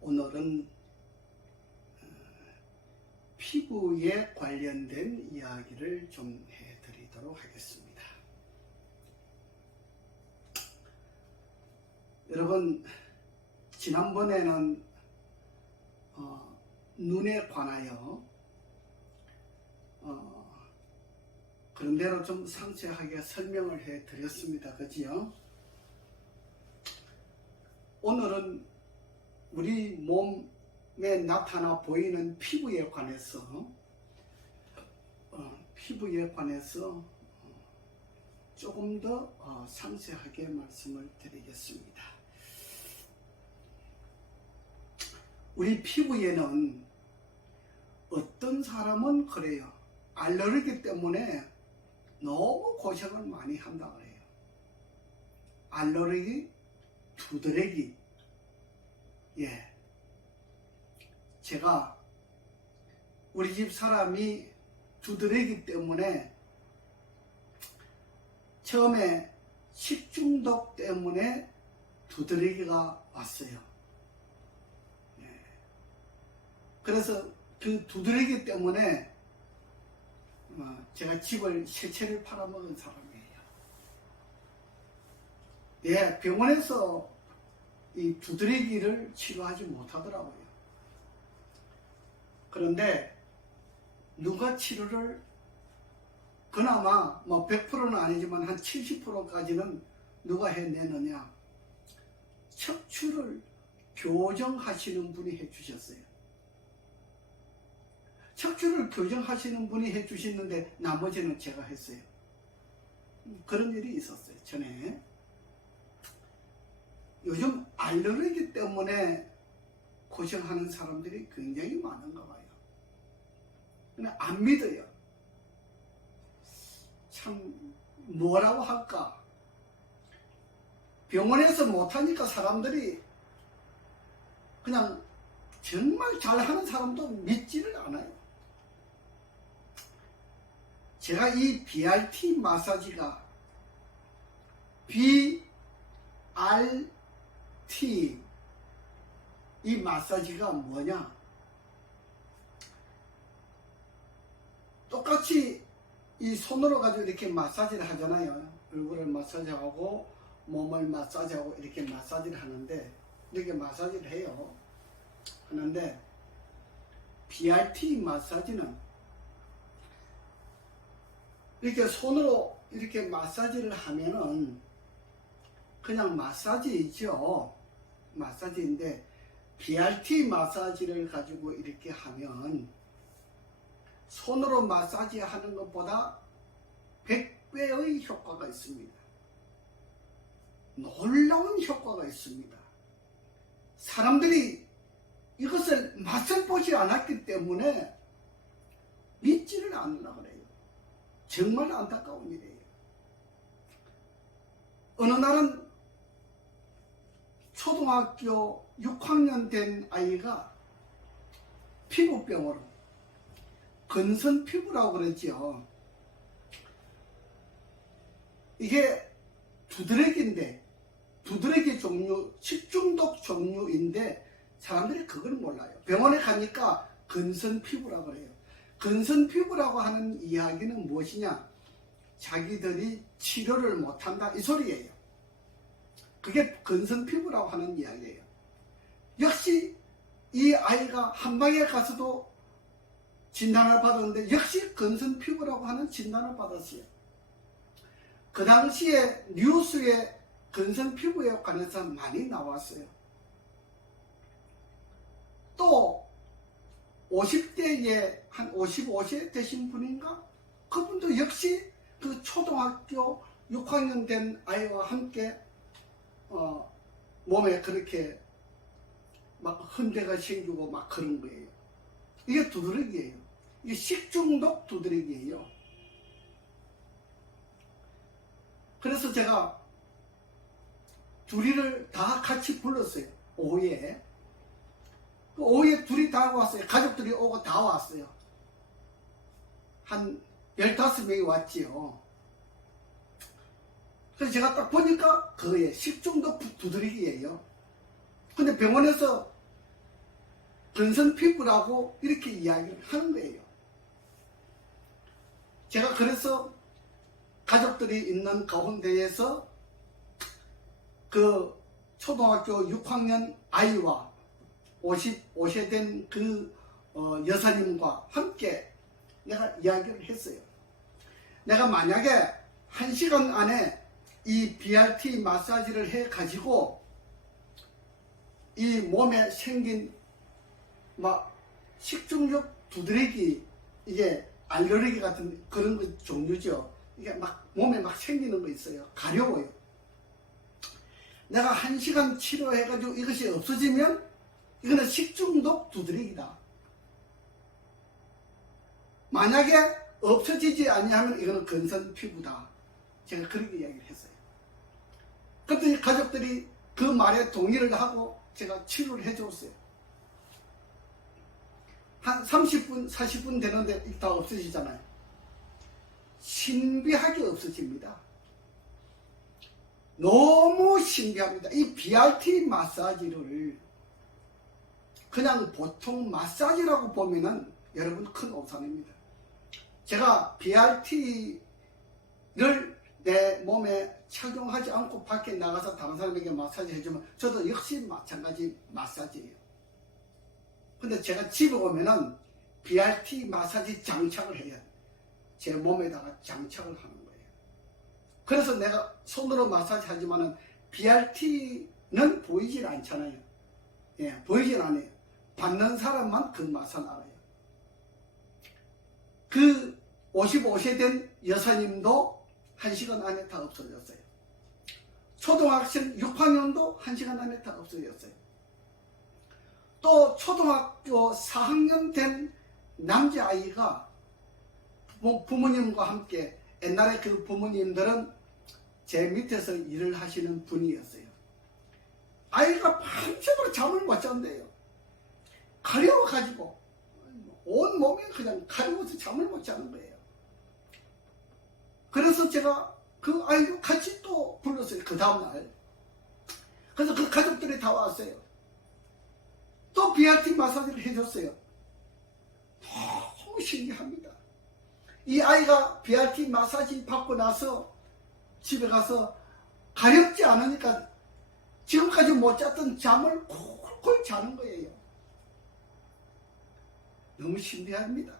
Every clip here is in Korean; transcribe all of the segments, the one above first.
오늘은 피부에 관련된 이야기를 좀 해드리도록 하겠습니다. 여러분, 지난번에는 눈에 관하여 그런 대로 좀 상세하게 설명을 해드렸습니다. 그지요? 오늘은 우리 몸에 나타나 보이는 피부에 관해서 조금 더 상세하게 말씀을 드리겠습니다. 우리 피부에는 어떤 사람은 그래요. 알레르기 때문에 너무 고생을 많이 한다 그래요. 알레르기, 두드러기. 예. 제가 우리 집 사람이 두드러기 때문에 처음에 식중독 때문에 두드러기가 왔어요. 예. 그래서 그 두드러기 때문에 제가 집을 세 채를 팔아먹은 사람이에요. 예, 병원에서 이 두드러기를 치료하지 못하더라고요. 그런데 누가 치료를 그나마 100%는 아니지만 한 70%까지는 누가 해내느냐? 척추를 교정하시는 분이 해주셨어요. 척추를 교정하시는 분이 해주시는데 나머지는 제가 했어요. 그런 일이 있었어요. 전에. 요즘 알레르기 때문에 고생하는 사람들이 굉장히 많은가 봐요. 근데 안 믿어요. 참 뭐라고 할까? 병원에서 못하니까 사람들이 그냥 정말 잘하는 사람도 믿지를 않아요. 제가 이 BRT 마사지가 BRT 이 마사지가 뭐냐? 똑같이 이 손으로 가지고 이렇게 마사지를 하잖아요. 얼굴을 마사지하고 몸을 마사지하고 이렇게 마사지를 하는데 이렇게 마사지를 해요. 하는데 BRT 마사지는 이렇게 손으로 이렇게 마사지를 하면은 그냥 마사지이죠. 마사지인데 BRT 마사지를 가지고 이렇게 하면 손으로 마사지 하는 것보다 100배의 효과가 있습니다. 놀라운 효과가 있습니다. 사람들이 이것을 맛을 보지 않았기 때문에 믿지를 않으려고 그래요. 정말 안타까운 일이에요. 어느 날은 초등학교 6학년 된 아이가 피부병으로 건선 피부라고 그랬죠. 이게 두드러기인데 두드러기 종류, 식중독 종류인데 사람들이 그걸 몰라요. 병원에 가니까 건선 피부라고 그래요. 건선 피부라고 하는 이야기는 무엇이냐? 자기들이 치료를 못한다 이 소리예요. 그게 건선 피부라고 하는 이야기예요. 역시 이 아이가 한방에 가서도 진단을 받았는데 역시 건선 피부라고 하는 진단을 받았어요. 그 당시에 뉴스에 건선 피부에 관해서 많이 나왔어요. 또 50대에 한 55세 되신 분인가? 그분도 역시 그 초등학교 6학년 된 아이와 함께 몸에 그렇게 막 흔대가 생기고 막 그런 거예요. 이게 두드러기예요. 이게 식중독 두드러기예요. 그래서 제가 둘이를 다 같이 불렀어요. 오후에. 오후에 둘이 다 왔어요. 가족들이 오고 다 왔어요. 한 15명이 왔지요. 그래서 제가 딱 보니까 그거에 식중독 두드러기예요. 근데 병원에서 근선 피부라고 이렇게 이야기를 하는 거예요. 제가 그래서 가족들이 있는 가운데에서 그 초등학교 6학년 아이와 55세 된 그 여사님과 함께 내가 이야기를 했어요. 내가 만약에 1시간 안에 이 BRT 마사지를 해 가지고 이 몸에 생긴 막 식중독 두드러기, 이게 알레르기 같은 그런 거 종류죠. 이게 막 몸에 막 생기는 거 있어요. 가려워요. 내가 1시간 치료해가지고 이것이 없어지면 이거는 식중독 두드러기다. 만약에 없어지지 아니하면 이거는 근선 피부다. 제가 그렇게 이야기를 했어요. 그랬더니 가족들이 그 말에 동의를 하고 제가 치료를 해줬어요. 한 30분, 40분 되는데 다 없어지잖아요. 신비하게 없어집니다. 너무 신기합니다. 이 BRT 마사지를 그냥 보통 마사지라고 보면은 여러분 큰 오산입니다. 제가 BRT를 내 몸에 착용하지 않고 밖에 나가서 다른 사람에게 마사지 해주면 저도 역시 마찬가지 마사지예요. 근데 제가 집에 오면은 BRT 마사지 장착을 해요. 제 몸에다가 장착을 하는 거예요. 그래서 내가 손으로 마사지 하지만은 BRT는 보이질 않잖아요. 예, 보이질 않아요. 받는 사람만 그 맛을 알아요. 그 55세 된 여사님도 1시간 안에 다 없어졌어요. 초등학생 6학년도 1시간 안에 다 없어졌어요. 또 초등학교 4학년 된 남자아이가 부모님과 함께, 옛날에 그 부모님들은 제 밑에서 일을 하시는 분이었어요. 아이가 밤새도록 잠을 못 잔대요. 가려워가지고 온 몸이 그냥 가려워서 잠을 못 자는 거예요. 그래서 제가 그 아이도 같이 또 불렀어요. 그 다음날. 그래서 그 가족들이 다 왔어요. 또 BRT 마사지를 해줬어요. 너무 신기합니다. 이 아이가 BRT 마사지 받고 나서 집에 가서 가렵지 않으니까 지금까지 못 잤던 잠을 콜콜 자는 거예요. 너무 신비합니다.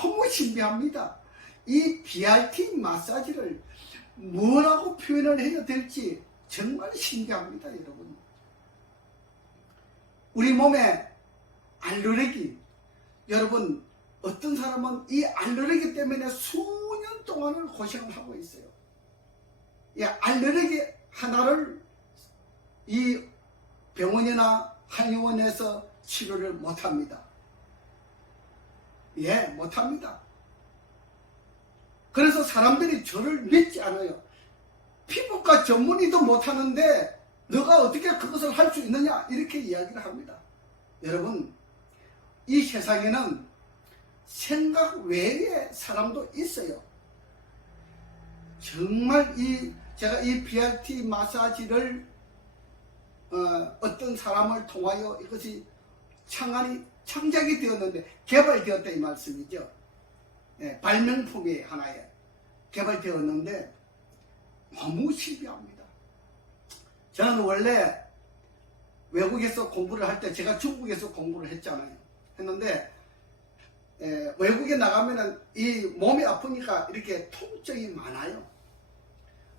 너무 신비합니다. 이 BRT 마사지를 뭐라고 표현을 해야 될지 정말 신기합니다, 여러분. 우리 몸에 알레르기, 여러분, 어떤 사람은 이 알레르기 때문에 수년 동안을 고생을 하고 있어요. 이 알레르기 하나를 이 병원이나 한의원에서 치료를 못합니다. 예, 못합니다. 그래서 사람들이 저를 믿지 않아요. 피부과 전문의도 못하는데 너가 어떻게 그것을 할 수 있느냐, 이렇게 이야기를 합니다. 여러분, 이 세상에는 생각 외의 사람도 있어요. 정말 제가 이 BRT 마사지를 어떤 사람을 통하여 이것이 창작이 되었는데, 개발되었다 이 말씀이죠. 예, 발명품이 하나에 개발되었는데 너무 신기합니다. 저는 원래 외국에서 공부를 할 때, 제가 중국에서 공부를 했잖아요. 했는데 외국에 나가면은 이 몸이 아프니까 이렇게 통증이 많아요.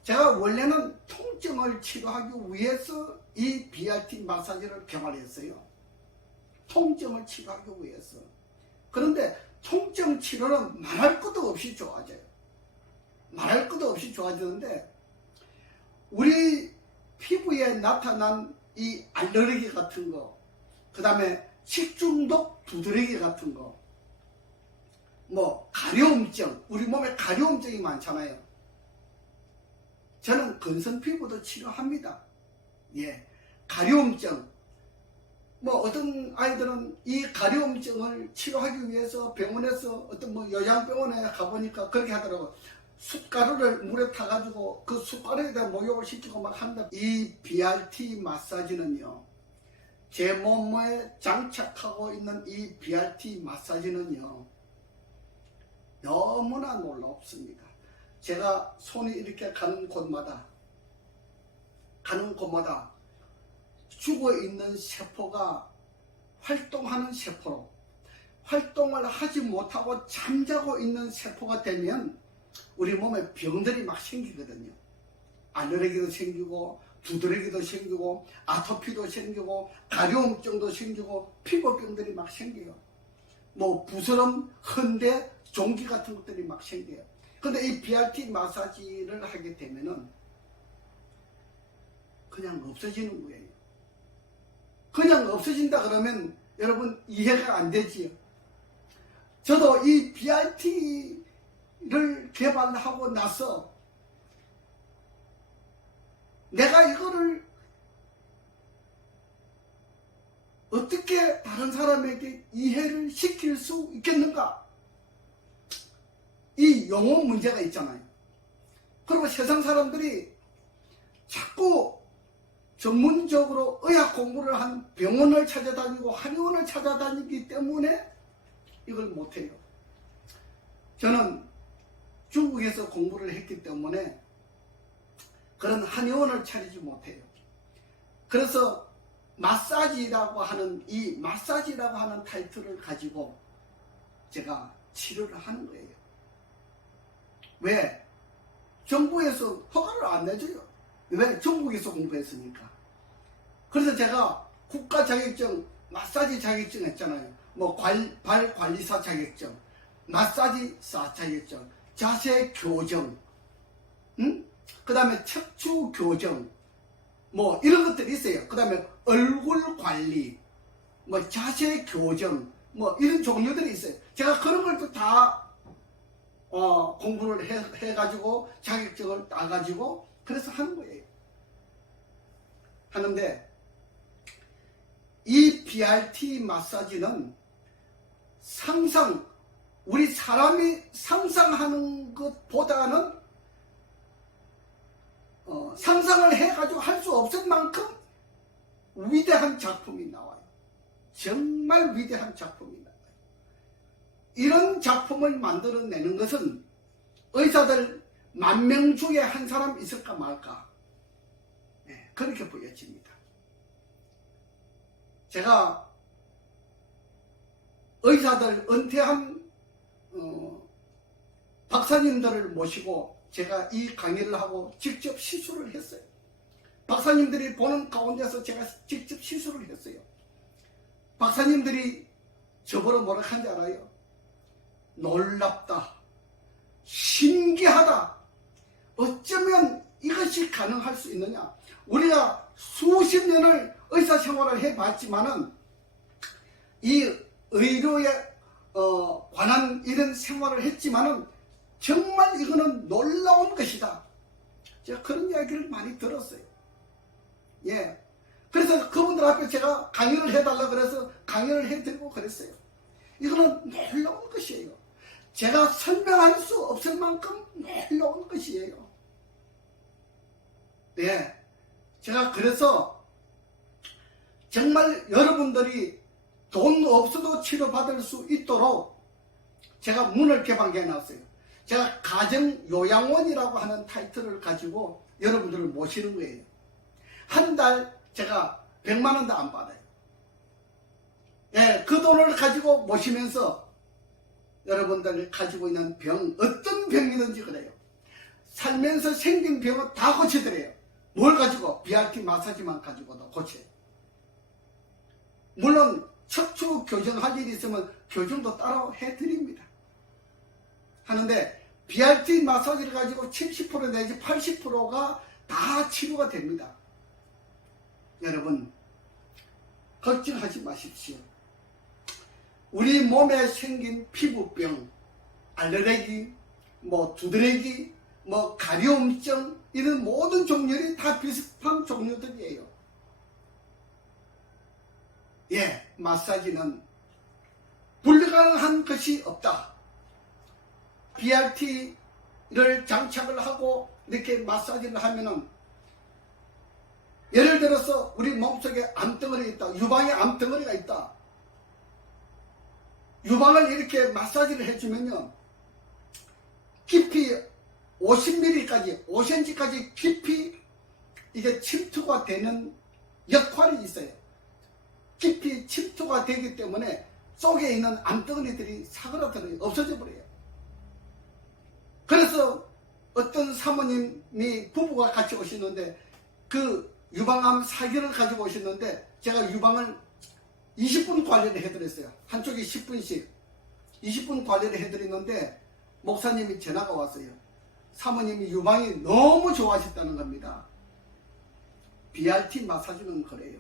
제가 원래는 통증을 치료하기 위해서 이 BRT 마사지를 개발했어요. 통증을 치료하기 위해서. 그런데 통증 치료는 말할 것도 없이 좋아져요. 말할 것도 없이 좋아지는데, 우리 피부에 나타난 이 알레르기 같은 거, 그 다음에 식중독 두드러기 같은 거, 뭐 가려움증, 우리 몸에 가려움증이 많잖아요. 저는 근선 피부도 치료합니다. 예, 가려움증. 뭐 어떤 아이들은 이 가려움증을 치료하기 위해서 병원에서 어떤 뭐 요양병원에 가보니까 그렇게 하더라고요. 숯가루를 물에 타가지고 그 숯가루에다 목욕을 시키고 막 한다. 이 BRT 마사지는요, 제 몸에 장착하고 있는 이 BRT 마사지는요, 너무나 놀랍습니다. 제가 손이 이렇게 가는 곳마다 죽어있는 세포가 활동하는 세포로, 활동을 하지 못하고 잠자고 있는 세포가 되면 우리 몸에 병들이 막 생기거든요. 알레르기도 생기고, 두드러기도 생기고, 아토피도 생기고, 가려움증도 생기고, 피부병들이 막 생겨요. 뭐 부스럼, 헌데, 종기 같은 것들이 막 생겨요. 근데 이 BRT 마사지를 하게 되면은 그냥 없어지는 거예요. 그냥 없어진다 그러면 여러분 이해가 안 되지요. 저도 이 BRT를 개발하고 나서 내가 이거를 어떻게 다른 사람에게 이해를 시킬 수 있겠는가? 이 용어 문제가 있잖아요. 그리고 세상 사람들이 자꾸 전문적으로 의학 공부를 한 병원을 찾아다니고 한의원을 찾아다니기 때문에 이걸 못해요. 저는 중국에서 공부를 했기 때문에 그런 한의원을 차리지 못해요. 그래서 마사지라고 하는 이 마사지라고 하는 타이틀을 가지고 제가 치료를 하는 거예요. 왜? 정부에서 허가를 안 내줘요. 왜? 중국에서 공부했으니까. 그래서 제가 국가 자격증, 마사지 자격증 했잖아요. 뭐 발 관리사 자격증, 마사지사 자격증, 자세 교정, 그 다음에 척추 교정, 뭐 이런 것들이 있어요. 그 다음에 얼굴 관리, 뭐 자세 교정, 뭐 이런 종류들이 있어요. 제가 그런 걸 다 공부를 해가지고 자격증을 따가지고 그래서 하는 거예요. 하는데 이 BRT 마사지는 우리 사람이 상상하는 것보다는 상상을 해가지고 할 수 없을 만큼 위대한 작품이 나와요. 정말 위대한 작품이 나와요. 이런 작품을 만들어내는 것은 의사들 10,000명 중에 한 사람 있을까 말까, 네, 그렇게 보여집니다. 제가 의사들 은퇴한 박사님들을 모시고 제가 이 강의를 하고 직접 시술을 했어요. 박사님들이 보는 가운데서 제가 직접 시술을 했어요. 박사님들이 저보러 뭐라 한지 알아요? 놀랍다, 신기하다, 어쩌면 이것이 가능할 수 있느냐. 우리가 수십 년을 의사 생활을 해봤지만은 이 의료에 관한 이런 생활을 했지만은 정말 이거는 놀라운 것이다. 제가 그런 이야기를 많이 들었어요. 예. 그래서 그분들 앞에 제가 강의를 해달라 그래서 강의를 해드리고 그랬어요. 이거는 놀라운 것이에요. 제가 설명할 수 없을 만큼 놀라운 것이에요. 네. 제가 그래서 정말 여러분들이 돈 없어도 치료받을 수 있도록 제가 문을 개방해 놨어요. 제가 가정요양원이라고 하는 타이틀을 가지고 여러분들을 모시는 거예요. 한 달 제가 100만 원도 안 받아요. 네, 그 돈을 가지고 모시면서 여러분들이 가지고 있는 병, 어떤 병이든지 그래요. 살면서 생긴 병은 다 고쳐드려요. 뭘 가지고? BRT 마사지만 가지고도 고쳐요. 물론 척추 교정할 일이 있으면 교정도 따로 해드립니다. 하는데 BRT 마사지를 가지고 70% 내지 80%가 다 치료가 됩니다. 여러분 걱정하지 마십시오. 우리 몸에 생긴 피부병, 알레르기, 뭐 두드러기, 뭐 가려움증, 이런 모든 종류들이 다 비슷한 종류들이에요. 예, 마사지는 불가능한 것이 없다. BRT 장착을 하고 이렇게 마사지를 하면은, 예를 들어서 우리 몸속에 암덩어리가 있다. 유방에 암덩어리가 있다. 유방을 이렇게 마사지를 해주면요, 깊이 50mm까지, 5cm까지 깊이 이게 침투가 되는 역할이 있어요. 깊이 침투가 되기 때문에 속에 있는 암덩어리들이 사그라들어요. 없어져 버려요. 그래서 어떤 사모님이 부부가 같이 오시는데, 그 유방암 사기를 가지고 오셨는데, 제가 유방을 20분 관리를 해드렸어요. 한쪽에 10분씩 20분 관리를 해드리는데, 목사님이 전화가 왔어요. 사모님이 유방이 너무 좋아하셨다는 겁니다. BRT 마사지는 그래요.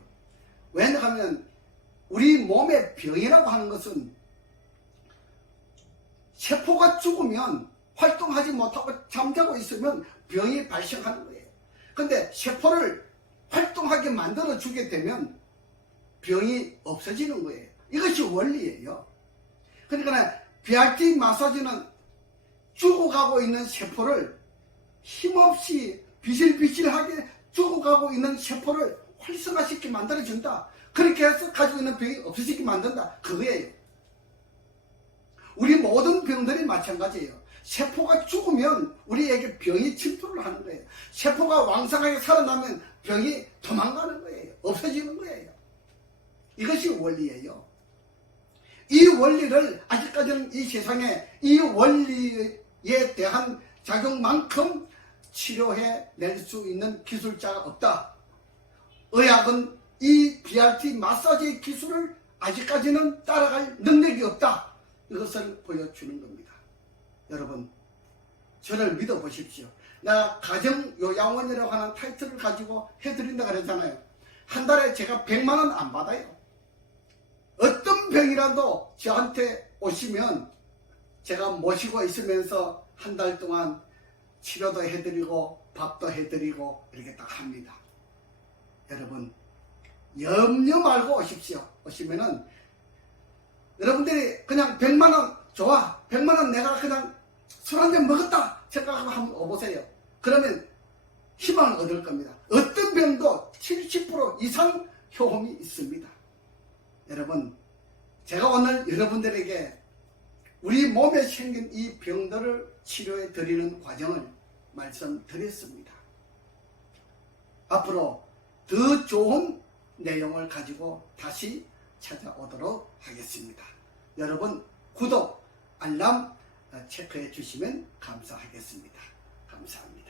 왜냐하면 우리 몸의 병이라고 하는 것은 세포가 죽으면, 활동하지 못하고 잠자고 있으면 병이 발생하는 거예요. 근데 세포를 활동하게 만들어 주게 되면 병이 없어지는 거예요. 이것이 원리예요. 그러니까 BRT 마사지는 죽어가고 있는 세포를 힘없이 비실비실하게 죽어가고 있는 세포를 활성화시키게 만들어준다. 그렇게 해서 가지고 있는 병이 없어지게 만든다. 그거예요. 우리 모든 병들이 마찬가지예요. 세포가 죽으면 우리에게 병이 침투를 하는 거예요. 세포가 왕성하게 살아나면 병이 도망가는 거예요. 없어지는 거예요. 이것이 원리예요. 이 원리를 아직까지는 이 세상에 이 원리에 대한 작용만큼 치료해 낼 수 있는 기술자가 없다. 의학은 이 BRT 마사지 기술을 아직까지는 따라갈 능력이 없다. 이것을 보여주는 겁니다. 여러분, 저를 믿어보십시오. 나 가정요양원이라고 하는 타이틀을 가지고 해드린다 그랬잖아요. 한 달에 제가 100만 원 안 받아요. 어떤 병이라도 저한테 오시면 제가 모시고 있으면서 한 달 동안 치료도 해드리고 밥도 해드리고 이렇게 딱 합니다. 여러분, 염려 말고 오십시오. 오시면은 여러분들이 그냥 100만 원 좋아, 100만 원 내가 그냥 술 한 잔 먹었다 생각하고 한번 오보세요. 그러면 희망을 얻을 겁니다. 어떤 병도 70% 이상 효험이 있습니다. 여러분, 제가 오늘 여러분들에게 우리 몸에 생긴 이 병들을 치료해 드리는 과정을 말씀드렸습니다. 앞으로 더 좋은 내용을 가지고 다시 찾아오도록 하겠습니다. 여러분, 구독, 알람 체크해 주시면 감사하겠습니다. 감사합니다.